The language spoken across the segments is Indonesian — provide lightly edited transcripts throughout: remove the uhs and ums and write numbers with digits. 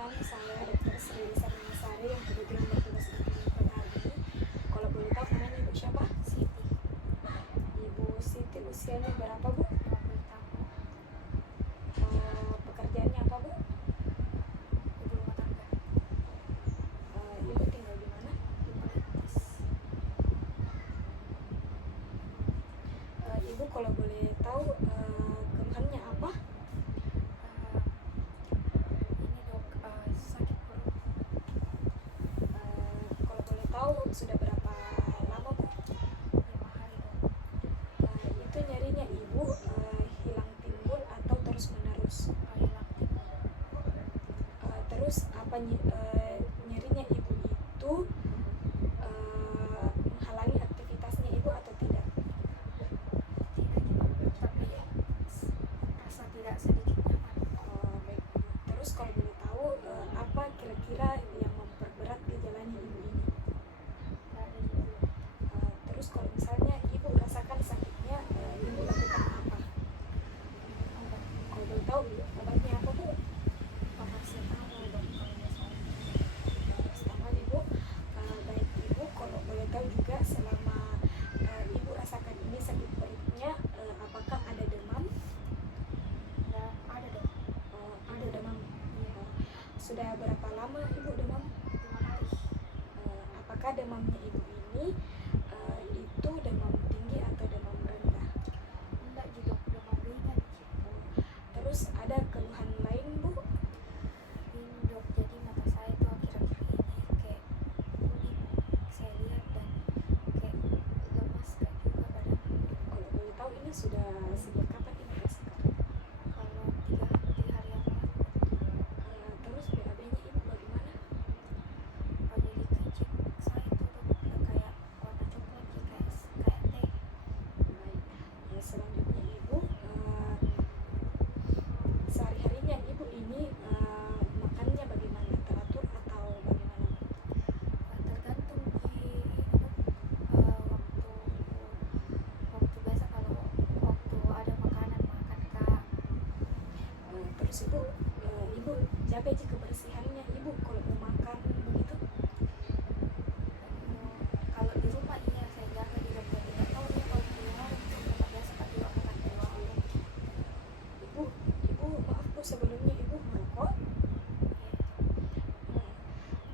Perkenalkan, saya Dr. Sri Sarnasari yang kebetulan bertugas di klinik pada hari ini. Kalau boleh tahu namanya Ibu siapa? Siti. Ibu Siti usianya berapa, Bu? 20 tahun. Pekerjaannya apa, Bu? Ibu rumah tangga. Ibu tinggal di mana? Di Perintis. Ibu kalau boleh tahu keluhannya apa? Ini dok, sakit perut. Kalau boleh tahu sudah berapa lama, Bu? 5 hari dok. Itu nyarinya Ibu hilang timbul atau terus menerus? Hilang timbul. Terus apa nyerinya Ibu itu menghalangi aktivitasnya Ibu atau tidak? Tidak gitu, tapi rasa tidak sedikit nyaman. Baik. Terus kalau boleh tahu apa kira-kira yang memperberat gejalanya Ibu ini? Tidak ada juga. Terus kalau misalnya Ibu rasakan sakitnya, Ibu lakukan apa? Obat Kalau boleh tahu obatnya apa, Bu? paracetamol dok kalau nggak salah. Sama Ibu, baik Ibu, kalau boleh tahu juga selama Ibu rasakan ini sakit perutnya, apakah ada demam? Nggak ada dok. Ada demam. Iya. Sudah berapa lama Ibu demam? 5 hari. Apakah demamnya Ibu ini itu demam tinggi atau demam rendah? Enggak juga, demam ringan. Terus ada keluhan lain, Bu? Ini dok, jadi mata saya tuh akhir-akhir ini kayak kuning. Saya lihat dan kayak lemas, kayak juga badan. Kalau boleh tahu ini sudah sejak kapan Ibu rasakan? Kalau 3 hari yang lalu. Terus BAB-nya Ibu bagaimana? Jadi kencing saya tuh dok kayak warna coklat ya, kayak teh. Baik. Selanjutnya Ibu, sehari-harinya Ibu ini makannya bagaimana? Teratur atau bagaimana? Tergantung di waktu biasa, kalau waktu ada makanan makan kak. Terus Ibu jaga aja kebersihannya Ibu kalau mau makan begitu. Kalau di rumah iya saya jaga di rumah, tidak tahu ya kalau di luar tempat biasa kan juga makan di luar. Ibu maaf Bu, sebelumnya Ibu merokok.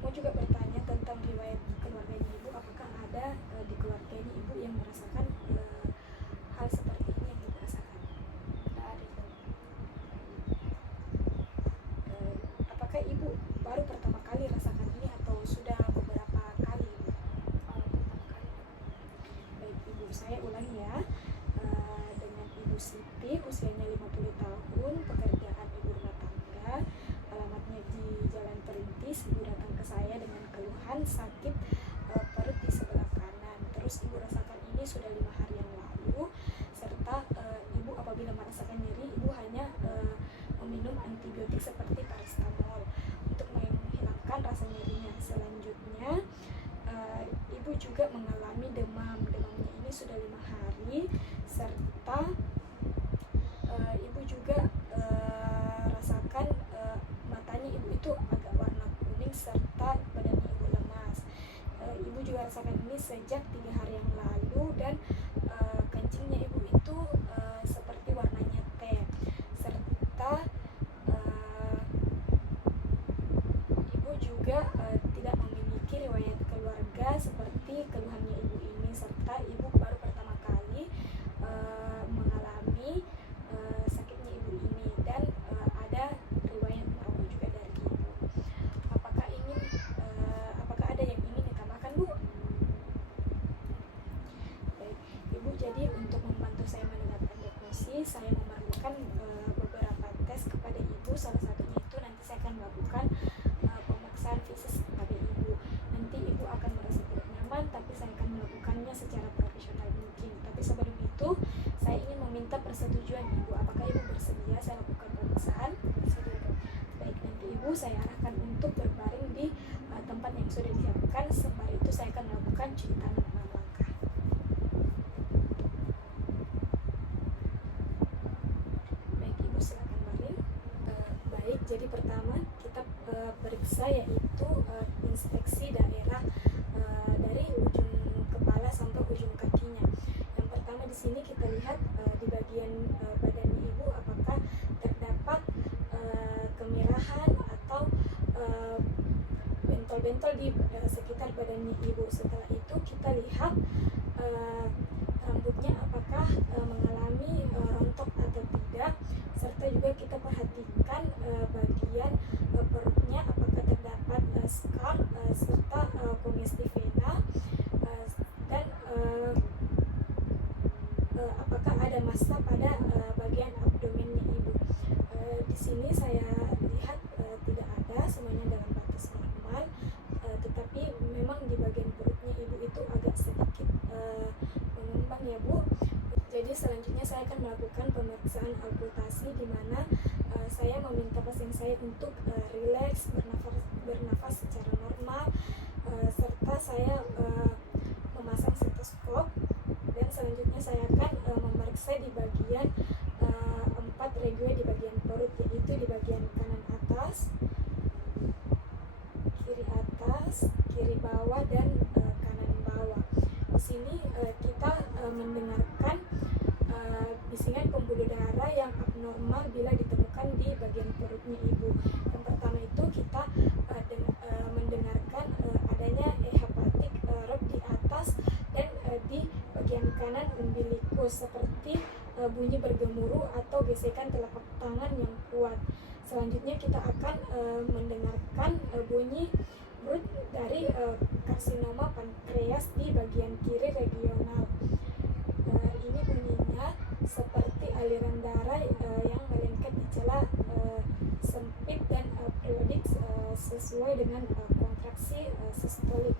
Mau juga bertanya tentang riwayat keluarganya Ibu, apakah ada di keluarganya Ibu yang merasakan hal seperti ini yang Ibu rasakan? Tidak ada dok. Apakah Ibu baru pertama kali rasakan ini atau sudah beberapa kali Ibu? Pertama kali dok. Baik Ibu, saya ulangi ya. Dengan Ibu Siti, usianya 50 tahun, pekerjaan Ibu rumah tangga, alamatnya di Jalan Perintis. Ibu datang ke saya dengan keluhan sakit perut di sebelah kanan. Terus Ibu rasakan ini sudah 5 hari yang lalu, serta Ibu apabila merasakan nyeri, Ibu hanya meminum antibiotik seperti paracetamol untuk menghilangkan rasa nyerinya. Selanjutnya Ibu juga mengalami demam. Demamnya ini sudah 5 hari, serta Ibu juga rasakan matanya Ibu itu agak warna kuning serta badannya Ibu lemas. Ibu juga rasakan ini sejak 3 hari yang lalu, dan kencingnya Ibu itu seperti warnanya teh, serta Ibu juga tidak memiliki riwayat keluarga seperti keluhannya Ibu ini, serta Ibu baru pertama kali mengalami sakitnya Ibu ini, dan ada riwayat merokok juga dari Ibu. Apakah ada yang ingin ditambahkan, Bu? Baik, Ibu, jadi untuk membantu saya menetapkan diagnosis, saya memerlukan beberapa tes kepada Ibu. Salah satunya itu nanti saya akan melakukan pemeriksaan fisik kepada Ibu. Nanti Ibu akan merasa tidak nyaman, tapi saya akan melakukannya secara profesional mungkin. Tapi sebelum itu, saya ingin meminta persetujuan Ibu. Apakah Ibu bersedia saya lakukan pemeriksaan? Bersedia dok. Baik, nanti Ibu saya arahkan untuk berbaring di tempat yang sudah disiapkan. Sembari itu saya akan melakukan cuci tangan 6 langkah. Baik Ibu, silakan baring. Baik, jadi pertama kita periksa, yaitu inspeksi daerah dari ujung kepala sampai ujung kakinya. Yang pertama di sini kita lihat di bagian badan ibu apakah terdapat kemerahan atau bentol-bentol di sekitar badannya ibu. Setelah itu kita lihat rambutnya apakah mengalami rontok atau tidak, serta juga kita perhatikan bagian perutnya apakah terdapat scar serta komistifena, dan apakah ada massa pada bagian abdomennya ibu. Di sini saya lihat tidak ada, semuanya dalam batas normal, tetapi memang di bagian perutnya ibu itu agak sedikit mengembang ya Bu. Jadi selanjutnya saya akan melakukan pemeriksaan auskultasi, di mana saya meminta pasien saya untuk rileks, bernafas secara normal, serta saya memasang stetoskop, dan selanjutnya saya akan memeriksa di bagian 4 regio di bagian perut, yaitu di bagian kanan atas, kiri bawah, dan kanan bawah. Di sini kita mendengarkan bisingan pembuluh darah yang abnormal bila ditemukan di bagian perutnya ibu. Yang pertama itu kita mendengarkan adanya hepatik rep di atas dan di bagian kanan umbilikus, seperti bunyi bergemuruh atau gesekan telapak tangan yang kuat. Selanjutnya kita akan mendengarkan bunyi brut dari karsinoma pankreas di bagian kiri regional. Ini bunyinya seperti aliran darah yang melengket di celah sempit dan periodik sesuai dengan kontraksi sistolik.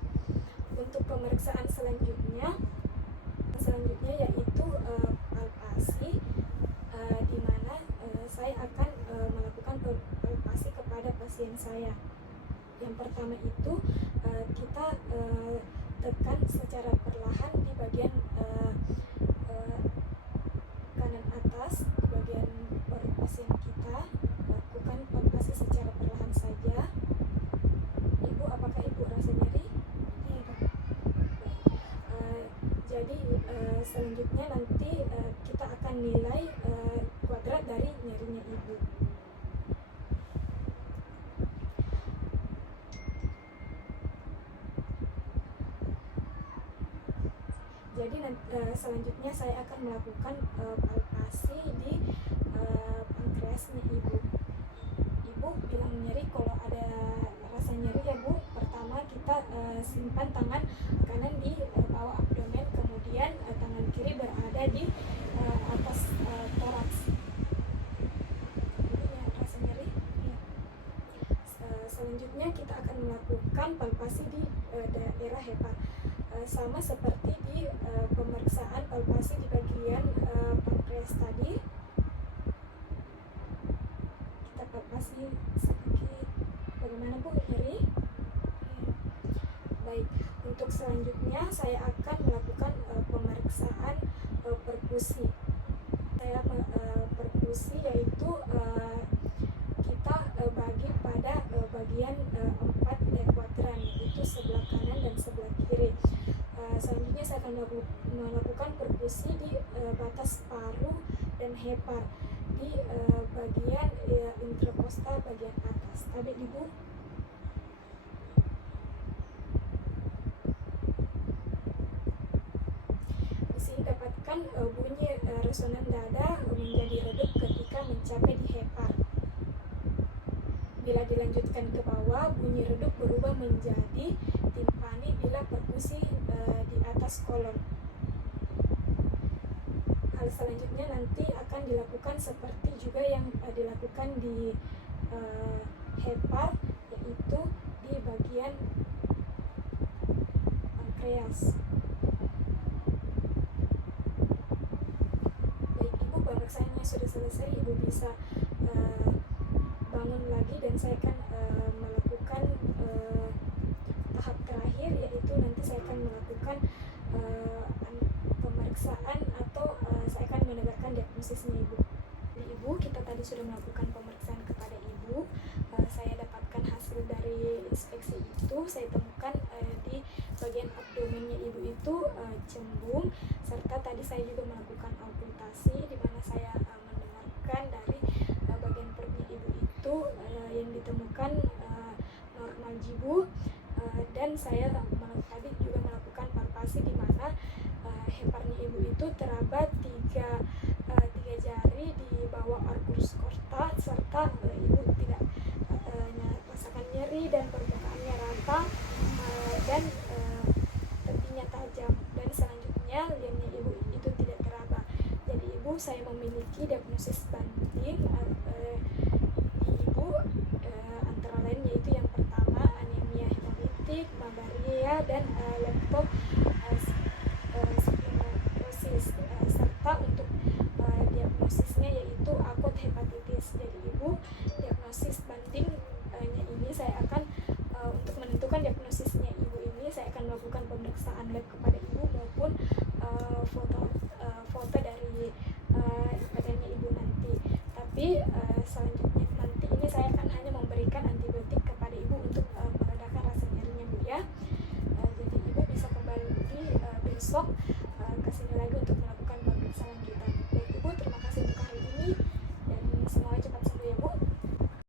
Untuk pemeriksaan selanjutnya yaitu palpasi, di mana saya akan melakukan palpasi kepada pasien saya. Yang pertama itu kita tekan secara perlahan di bagian kanan atas, di bagian perut pasien kita. Lakukan palpasi secara perlahan saja. Ibu, apakah ibu rasa nyeri? Iya Dok. Jadi selanjutnya nanti kita akan nilai kuadrat dari nyerinya ibu. Jadi selanjutnya saya akan melakukan palpasi di pankreasnya ibu. Ibu bilang nyeri, kalau ada rasa nyeri ya Bu, pertama kita simpan tangan kanan di bawah abdomen, kemudian tangan kiri berada di atas toraks. Ini ya, rasa nyeri? Ya. Selanjutnya kita akan melakukan palpasi di daerah hepar, sama seperti di pemeriksaan palpasi di bagian pankreas tadi. Kita palpasi sedikit. Bagaimana Bu, nyeri? Baik, untuk selanjutnya saya akan melakukan pemeriksaan perkusi. Saya perkusi yaitu kita bagi pada bagian 4 kuadran, yaitu sebelah kanan dan sebelah kiri. Selanjutnya saya akan melakukan perkusi di batas paru dan hepar, di bagian interkostal bagian atas. Tadi ibu. Di sini dapatkan bunyi resonan dada menjadi redup ketika mencapai di hepar. Bila dilanjutkan ke bawah, bunyi redup berubah menjadi timpani bila perkusi di atas kolon. Hal selanjutnya nanti akan dilakukan seperti juga yang dilakukan di hepar, yaitu di bagian pankreas. Baik Ibu, pemeriksaannya sudah selesai. Ibu bisa bangun lagi, dan saya akan melakukan tahap terakhir, yaitu nanti saya akan melakukan pemeriksaan atau saya akan menegakkan diagnosisnya Ibu. Jadi Ibu, kita tadi sudah melakukan pemeriksaan kepada Ibu. Saya dapatkan hasil infeksi itu saya temukan di bagian abdomennya ibu itu cembung, serta tadi saya juga melakukan auskultasi di mana saya mendengarkan dari bagian perutnya ibu itu yang ditemukan normal jibu, dan saya tadi juga melakukan palpasi di mana heparnya ibu itu teraba tiga jari di bawah arcus corta, serta ibu tidak rasakan nyeri dan permukaannya rata dan tepinya tajam, dan selanjutnya liamnya ibu itu tidak teraba. Jadi ibu saya memiliki diagnosis banding di ibu antara lain yaitu yang pertama anemia hemolitik, malaria, dan leptospirosis, serta untuk diagnosisnya yaitu akut hepatitis. Jadi ibu diagnosis banding ini saya akan untuk menentukan diagnosisnya ibu ini saya akan melakukan pemeriksaan lab kepada ibu maupun foto dari badannya ibu nanti. Tapi selanjutnya nanti ini saya akan hanya memberikan antibiotik kepada ibu untuk meredakan rasa nyerinya bu ya. Jadi ibu bisa kembali besok ke sini lagi untuk melakukan pemeriksaan lanjutan.